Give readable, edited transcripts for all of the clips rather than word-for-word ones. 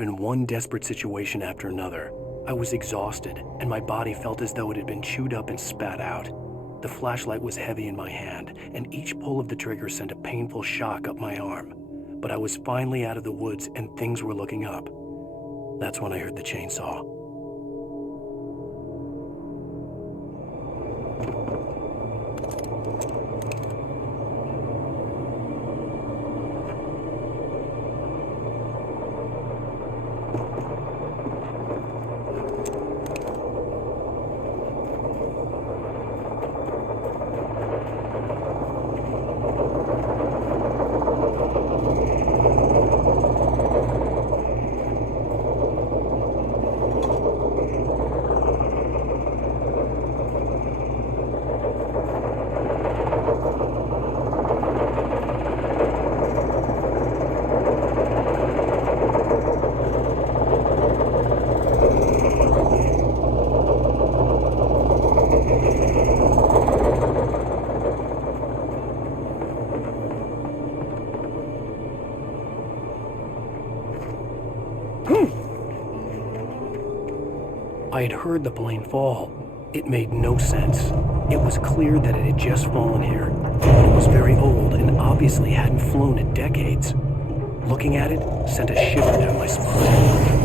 been one desperate situation after another. I was exhausted, and my body felt as though it had been chewed up and spat out. The flashlight was heavy in my hand, and each pull of the trigger sent a painful shock up my arm. But I was finally out of the woods, and things were looking up. That's when I heard the chainsaw. I had heard the plane fall. It made no sense. It was clear that it had just fallen here, but it was very old and obviously hadn't flown in decades. Looking at it sent a shiver down my spine.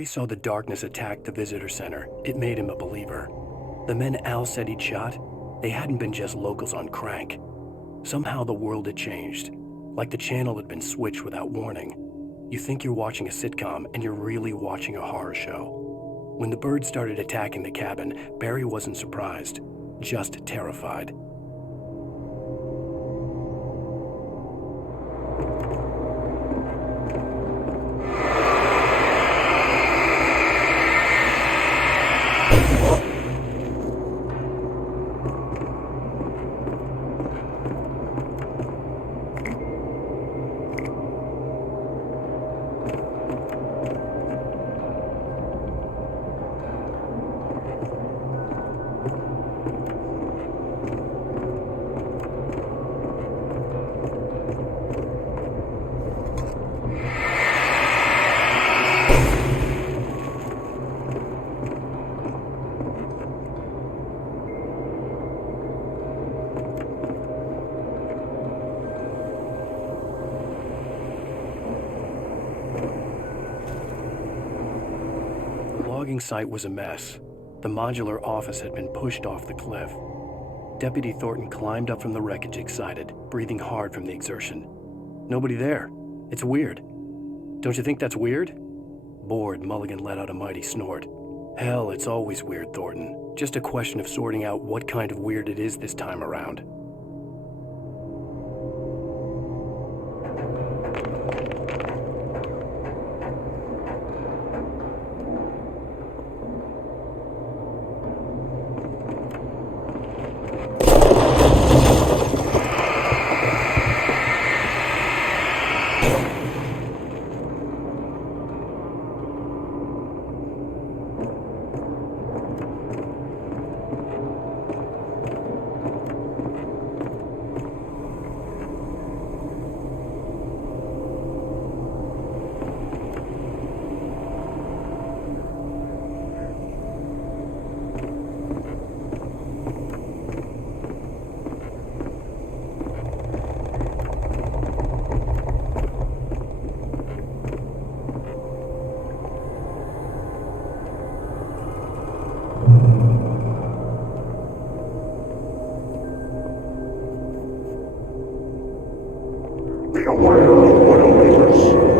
Barry saw the darkness attack the visitor center. It made him a believer. The men Al said he'd shot, they hadn't been just locals on crank. Somehow the world had changed, like the channel had been switched without warning. You think you're watching a sitcom, and you're really watching a horror show. When the birds started attacking the cabin, Barry wasn't surprised, just terrified. The logging site was a mess. The modular office had been pushed off the cliff. Deputy Thornton climbed up from the wreckage excited, breathing hard from the exertion. Nobody there. It's weird. Don't you think that's weird? Bored, Mulligan let out a mighty snort. Hell, it's always weird, Thornton. Just a question of sorting out what kind of weird it is this time around. Be aware of Widowmakers.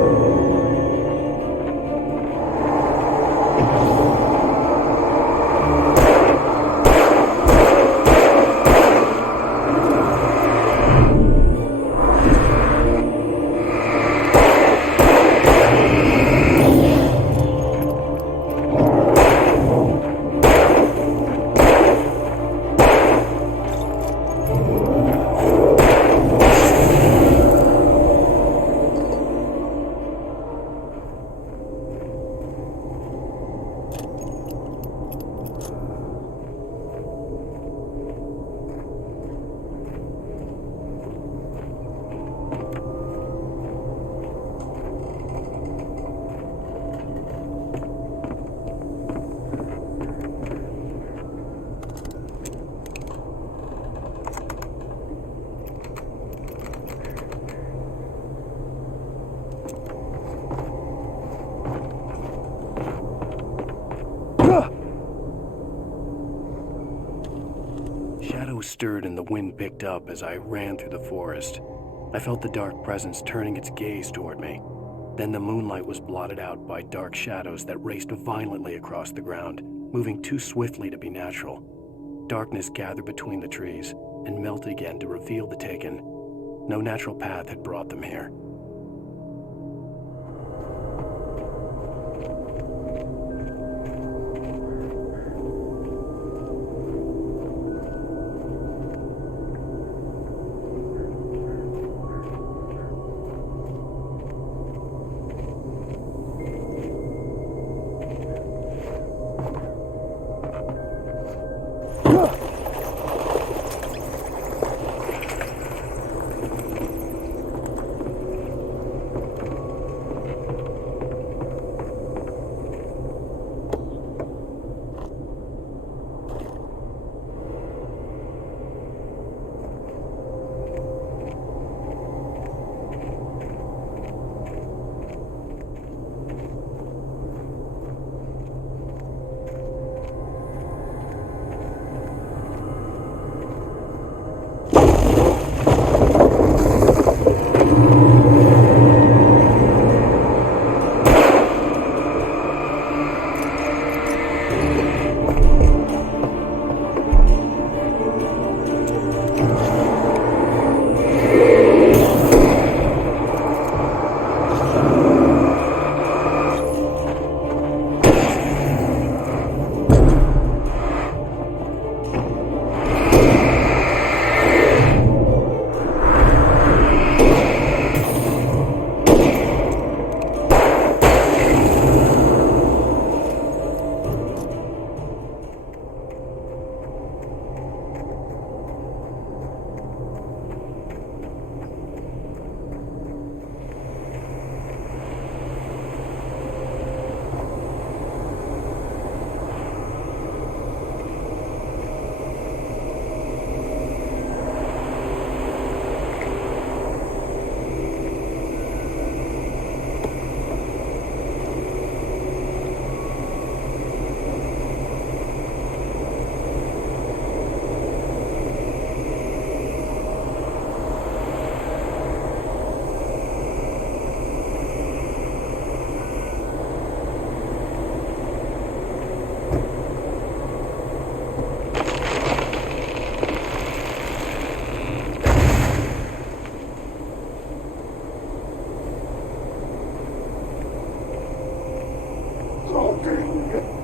Shadows stirred and the wind picked up as I ran through the forest. I felt the dark presence turning its gaze toward me. Then the moonlight was blotted out by dark shadows that raced violently across the ground, moving too swiftly to be natural. Darkness gathered between the trees and melted again to reveal the taken. No natural path had brought them here.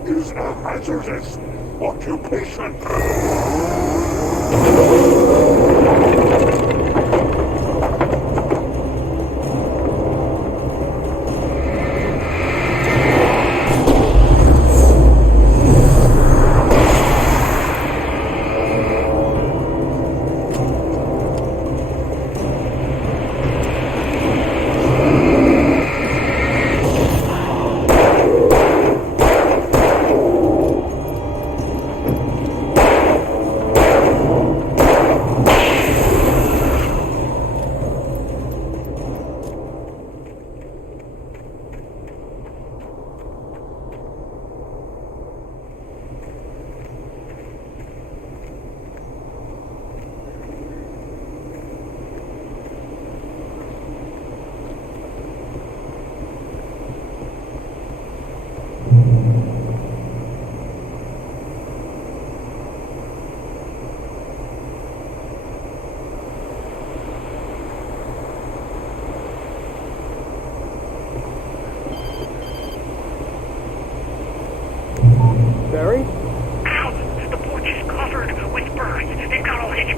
Is a hazardous occupation.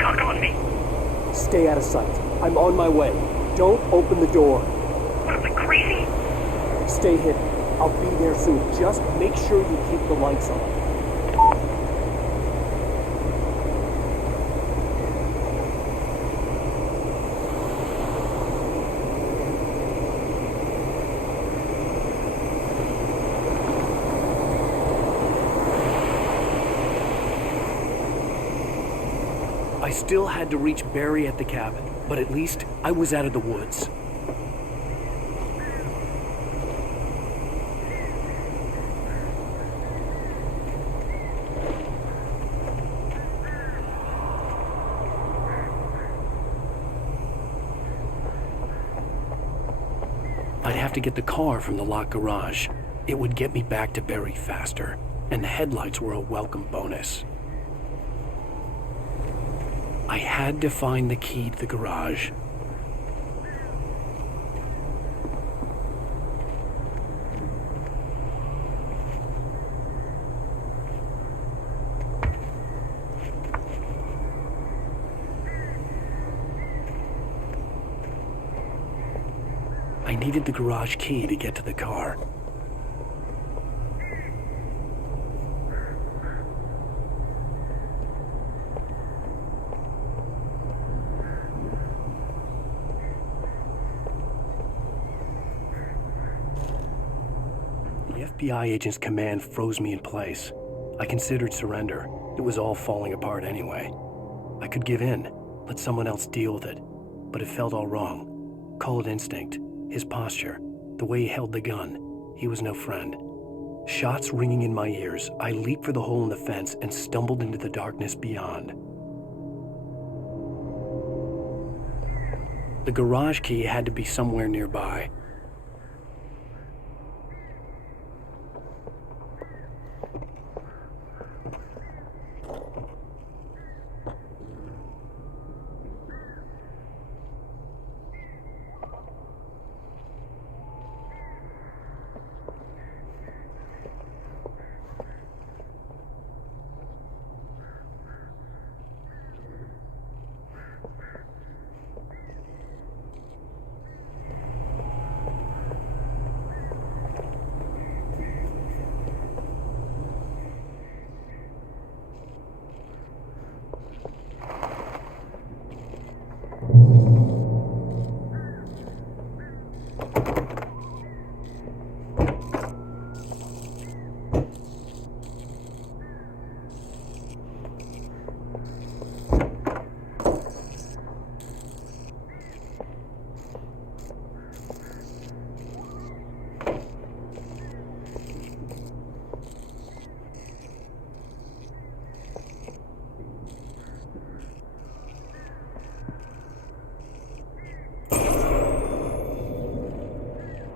knock on me. Stay out of sight. I'm on my way. Don't open the door. What, am I crazy? Stay hidden. I'll be there soon. Just make sure you keep the lights on. I still had to reach Barry at the cabin, but at least I was out of the woods. I'd have to get the car from the locked garage. It would get me back to Barry faster, and the headlights were a welcome bonus. I had to find the key to the garage. I needed the garage key to get to the car. The FBI agent's command froze me in place. I considered surrender. It was all falling apart anyway. I could give in, let someone else deal with it, but it felt all wrong. Call it instinct. His posture, the way he held the gun, he was no friend. Shots ringing in my ears, I leaped for the hole in the fence and stumbled into the darkness beyond. The garage key had to be somewhere nearby.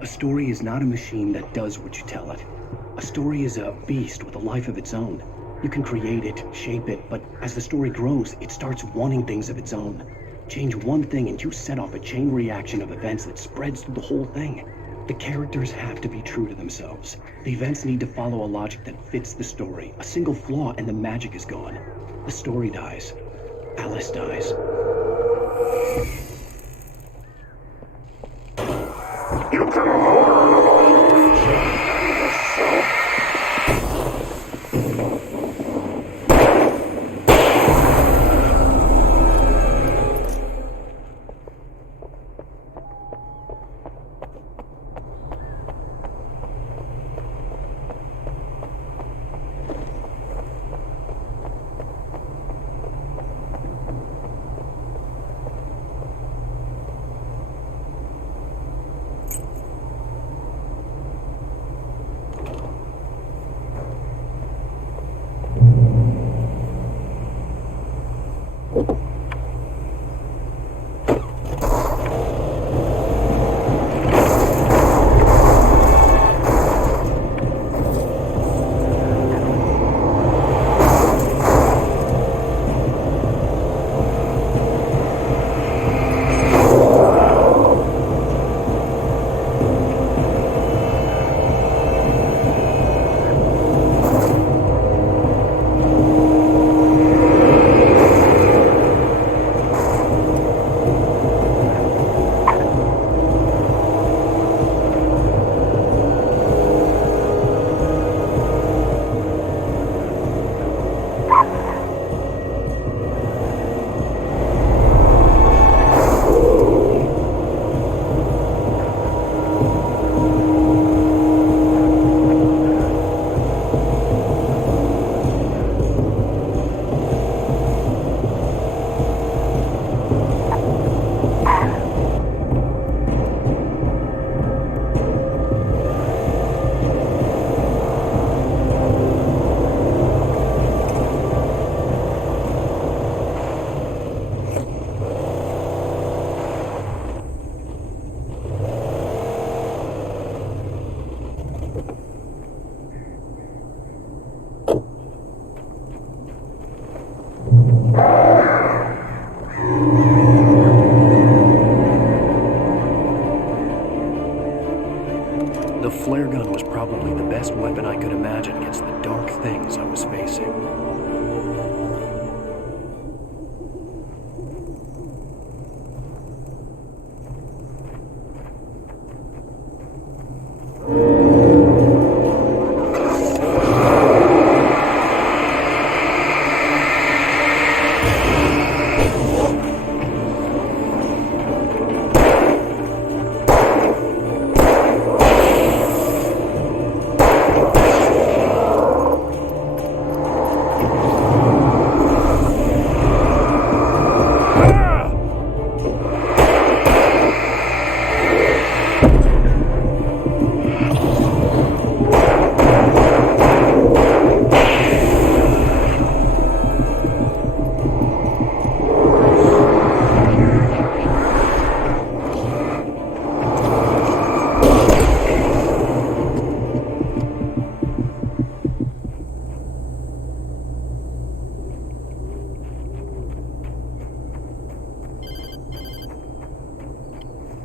A story is not a machine that does what you tell it. A story is a beast with a life of its own. You can create it, shape it, but as the story grows, it starts wanting things of its own. Change one thing and you set off a chain reaction of events that spreads through the whole thing. The characters have to be true to themselves. The events need to follow a logic that fits the story. A single flaw and the magic is gone. The story dies. Alice dies. You can hold yourself.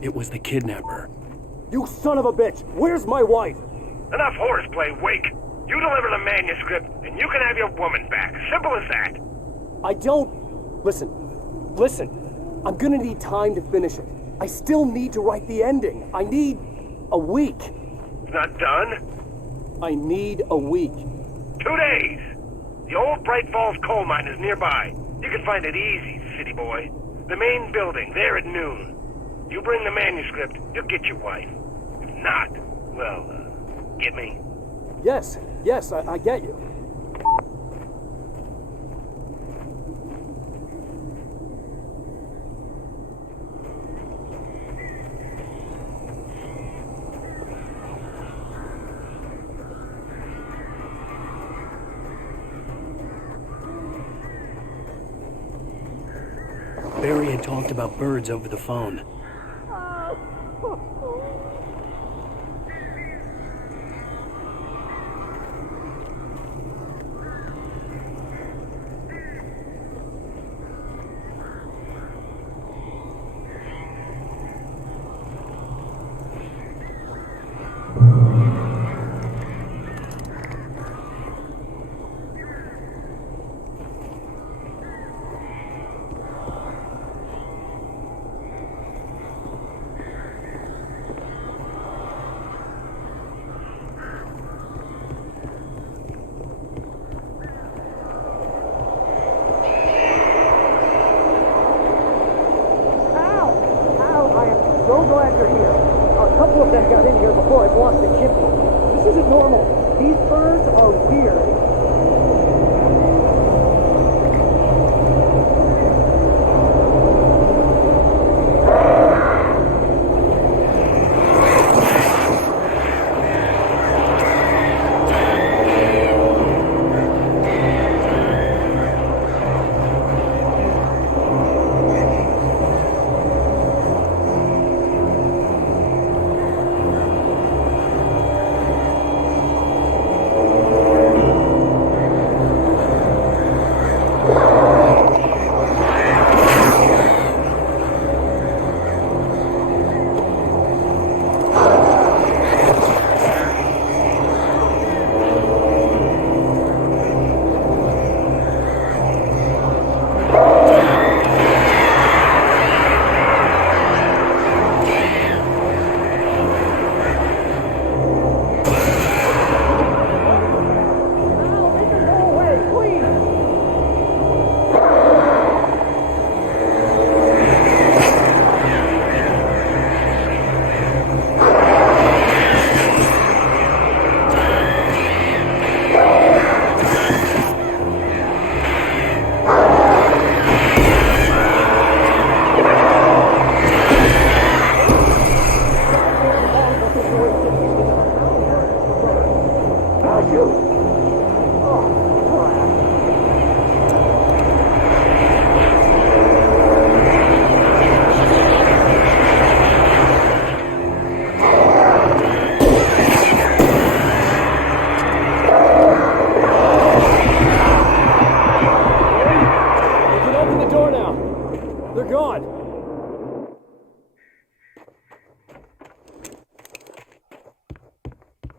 It was the kidnapper. You son of a bitch! Where's my wife? Enough horseplay, Wake. You deliver the manuscript, and you can have your woman back. Simple as that. I don't... Listen. I'm gonna need time to finish it. I still need to write the ending. I need a week. It's not done? I need a week. 2 days. The old Bright Falls coal mine is nearby. You can find it easy, city boy. The main building, there at noon. You bring the manuscript, you'll get your wife. If not, well, get me? Yes, I get you. Barry had talked about birds over the phone. So glad you're here. A couple of them got in here before it lost the chimney. This isn't normal. These birds are weird.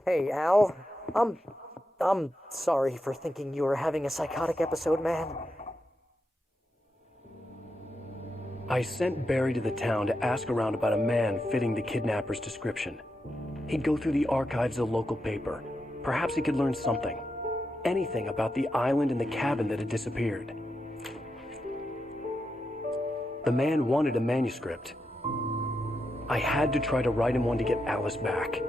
Hey, Al. I'm sorry for thinking you were having a psychotic episode, man. I sent Barry to the town to ask around about a man fitting the kidnapper's description. He'd go through the archives of the local paper. Perhaps he could learn something. Anything about the island and the cabin that had disappeared. The man wanted a manuscript. I had to try to write him one to get Alice back.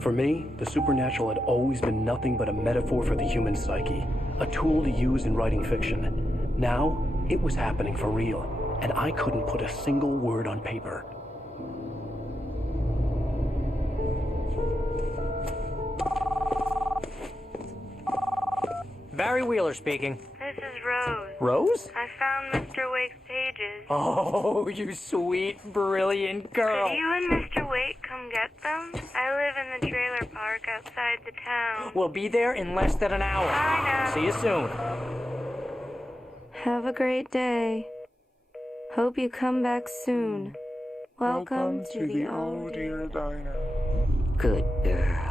For me, the supernatural had always been nothing but a metaphor for the human psyche, a tool to use in writing fiction. Now, it was happening for real, and I couldn't put a single word on paper. Barry Wheeler speaking. This is Rose. Rose? I found Mr. Wake's pages. Oh, you sweet, brilliant girl. Could you and Mr. Wake come get them? I live in the trailer park park outside the town. We'll be there in less than an hour. Bye now. See you soon. Have a great day. Hope you come back soon. Welcome to the old dear diner. Good girl.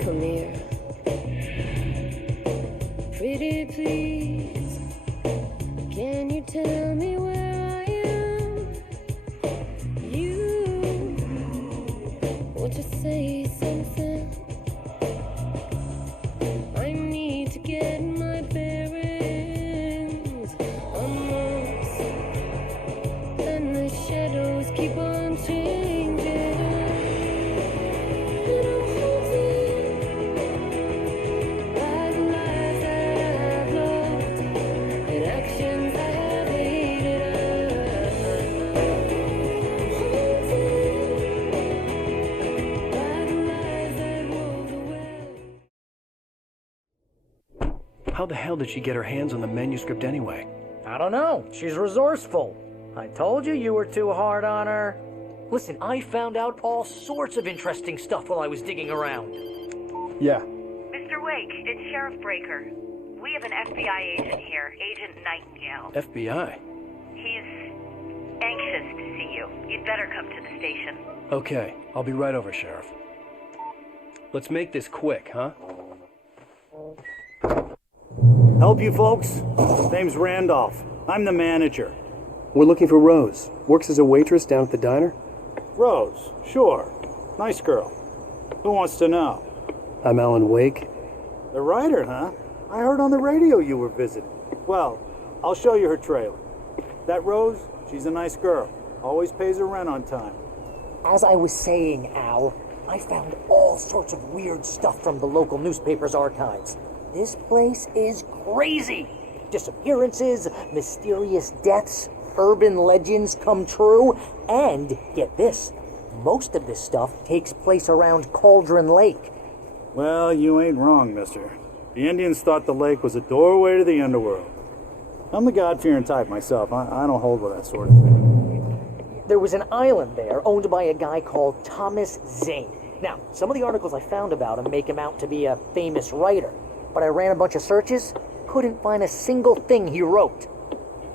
Come here. Pretty please, can you tell me where I am? You want to say something? I need to get my bearings. I'm lost, and the shadows keep on changing. How the hell did she get her hands on the manuscript anyway? I don't know. She's resourceful. I told you you were too hard on her. Listen, I found out all sorts of interesting stuff while I was digging around. Yeah. Mr. Wake, it's Sheriff Breaker. We have an FBI agent here, Agent Nightingale. FBI? He's anxious to see you. You'd better come to the station. Okay, I'll be right over, Sheriff. Let's make this quick, huh? Help you folks? Name's Randolph. I'm the manager. We're looking for Rose. Works as a waitress down at the diner. Rose, sure. Nice girl. Who wants to know? I'm Alan Wake. The writer, huh? I heard on the radio you were visiting. Well, I'll show you her trailer. That Rose, she's a nice girl. Always pays her rent on time. As I was saying, Al, I found all sorts of weird stuff from the local newspaper's archives. This place is crazy. Disappearances, mysterious deaths, urban legends come true, and get this, most of this stuff takes place around Cauldron Lake. Well, you ain't wrong, mister. The Indians thought the lake was a doorway to the underworld. I'm the God-fearing type myself. I don't hold with that sort of thing. There was an island there owned by a guy called Thomas Zane. Now, some of the articles I found about him make him out to be a famous writer, but I ran a bunch of searches, couldn't find a single thing he wrote.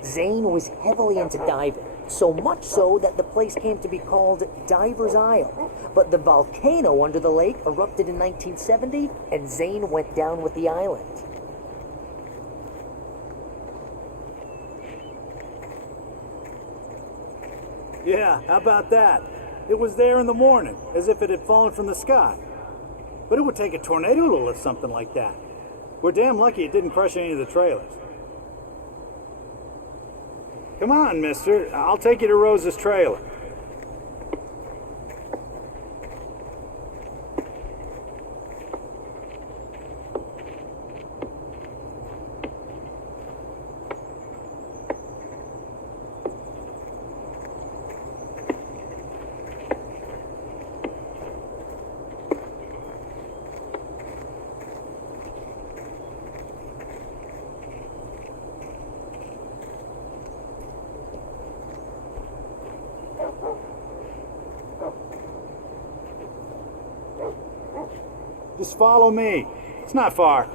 Zane was heavily into diving, so much so that the place came to be called Diver's Isle. But the volcano under the lake erupted in 1970, and Zane went down with the island. Yeah, how about that? It was there in the morning, as if it had fallen from the sky. But it would take a tornado to lift something like that. We're damn lucky it didn't crush any of the trailers. Come on, mister. I'll take you to Rose's trailer. Just follow me. It's not far.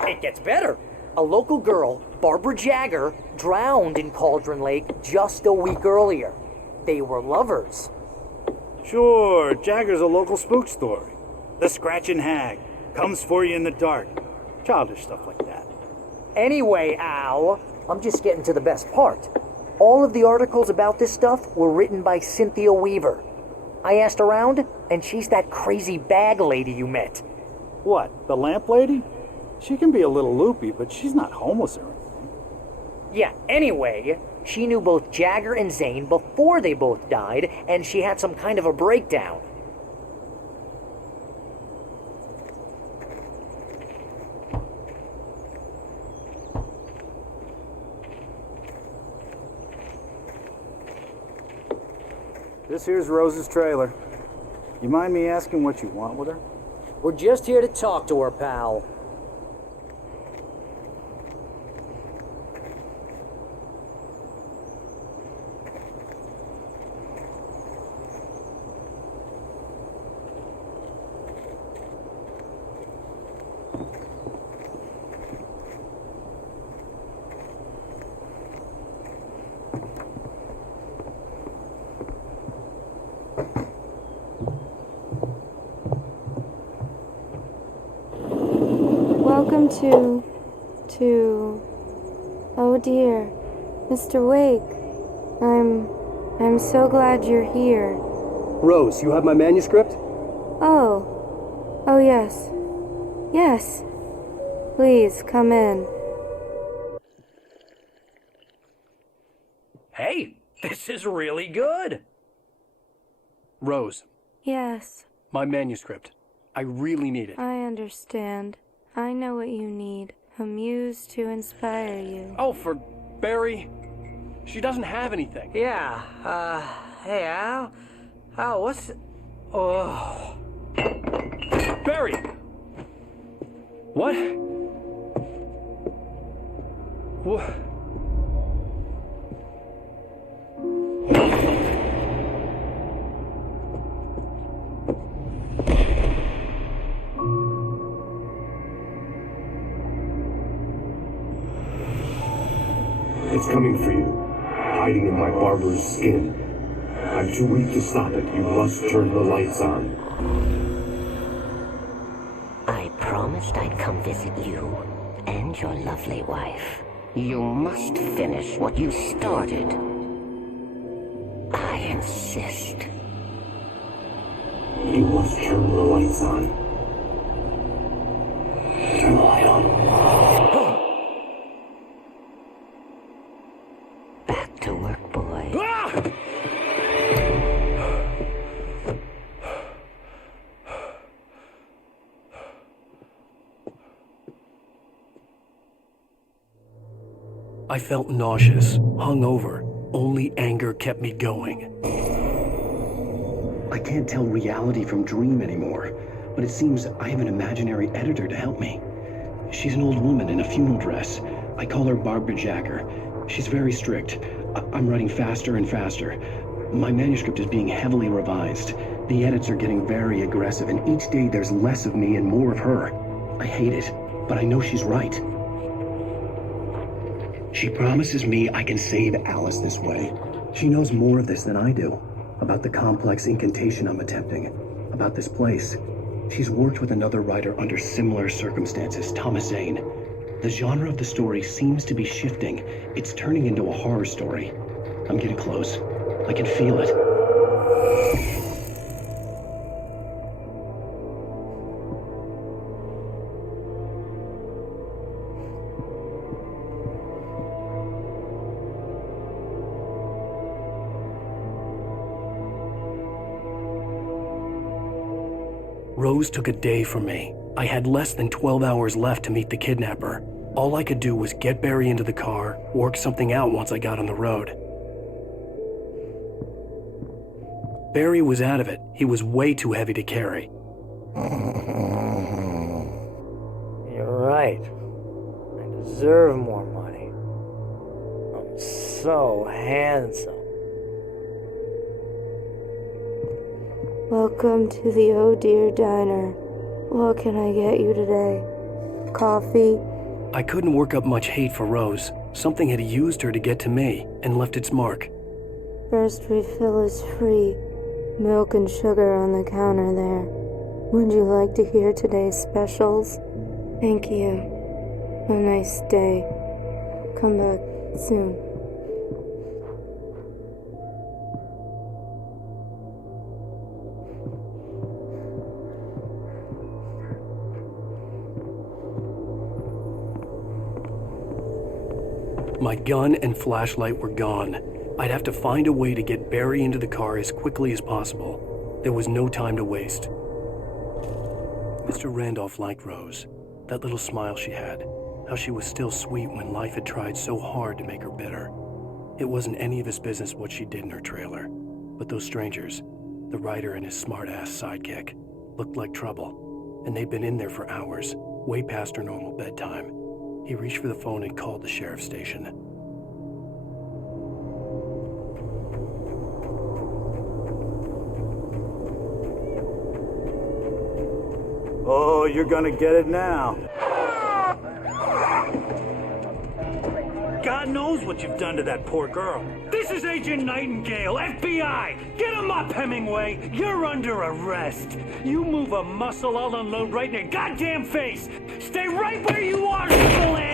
It gets better. A local girl, Barbara Jagger, drowned in Cauldron Lake just a week earlier. They were lovers. Sure, Jagger's a local spook story. The Scratching Hag comes for you in the dark. Childish stuff like that. Anyway, Al, I'm just getting to the best part. All of the articles about this stuff were written by Cynthia Weaver. I asked around, and she's that crazy bag lady you met. What, the lamp lady? She can be a little loopy, but she's not homeless or anything. Yeah, anyway, she knew both Jagger and Zane before they both died, and she had some kind of a breakdown. This here's Rose's trailer. You mind me asking what you want with her? We're just here to talk to her, pal. Welcome to... Oh dear, Mr. Wake. I'm so glad you're here. Rose, you have my manuscript? Oh, yes. Yes. Please, come in. Hey, this is really good. Rose, Yes, my manuscript. I really need it. I understand. I know what you need. A muse to inspire you. Oh, for Barry. She doesn't have anything. Yeah, hey, Al? Al, what's... Oh... Barry! What? What? It's coming for you, hiding in my barber's skin. I'm too weak to stop it. You must turn the lights on. I promised I'd come visit you and your lovely wife. You must finish what you started. I insist. You must turn the lights on. Turn the light on. Back to work, boy. I felt nauseous, hungover. Only anger kept me going. I can't tell reality from dream anymore, but it seems I have an imaginary editor to help me. She's an old woman in a funeral dress. I call her Barbara Jagger. She's very strict. I'm writing faster and faster. My manuscript is being heavily revised. The edits are getting very aggressive, and each day there's less of me and more of her. I hate it, but I know she's right. She promises me I can save Alice this way. She knows more of this than I do. About the complex incantation I'm attempting. About this place. She's worked with another writer under similar circumstances, Thomas Zane. The genre of the story seems to be shifting. It's turning into a horror story. I'm getting close. I can feel it. Rose took a day from me. I had less than 12 hours left to meet the kidnapper. All I could do was get Barry into the car, work something out once I got on the road. Barry was out of it. He was way too heavy to carry. You're right. I deserve more money. I'm so handsome. Welcome to the Oh Dear Diner. What can I get you today? Coffee? I couldn't work up much hate for Rose. Something had used her to get to me and left its mark. First refill is free. Milk and sugar on the counter there. Would you like to hear today's specials? Thank you. A nice day. Come back soon. My gun and flashlight were gone. I'd have to find a way to get Barry into the car as quickly as possible. There was no time to waste. Mr. Randolph liked Rose. That little smile she had. How she was still sweet when life had tried so hard to make her bitter. It wasn't any of his business what she did in her trailer. But those strangers, the writer and his smart-ass sidekick, looked like trouble. And they'd been in there for hours, way past her normal bedtime. He reached for the phone and called the sheriff's station. Oh, you're gonna get it now. God knows what you've done to that poor girl. This is Agent Nightingale, FBI! Get him up, Hemingway! You're under arrest. You move a muscle, I'll unload right in your goddamn face! Stay right where you are, Superland!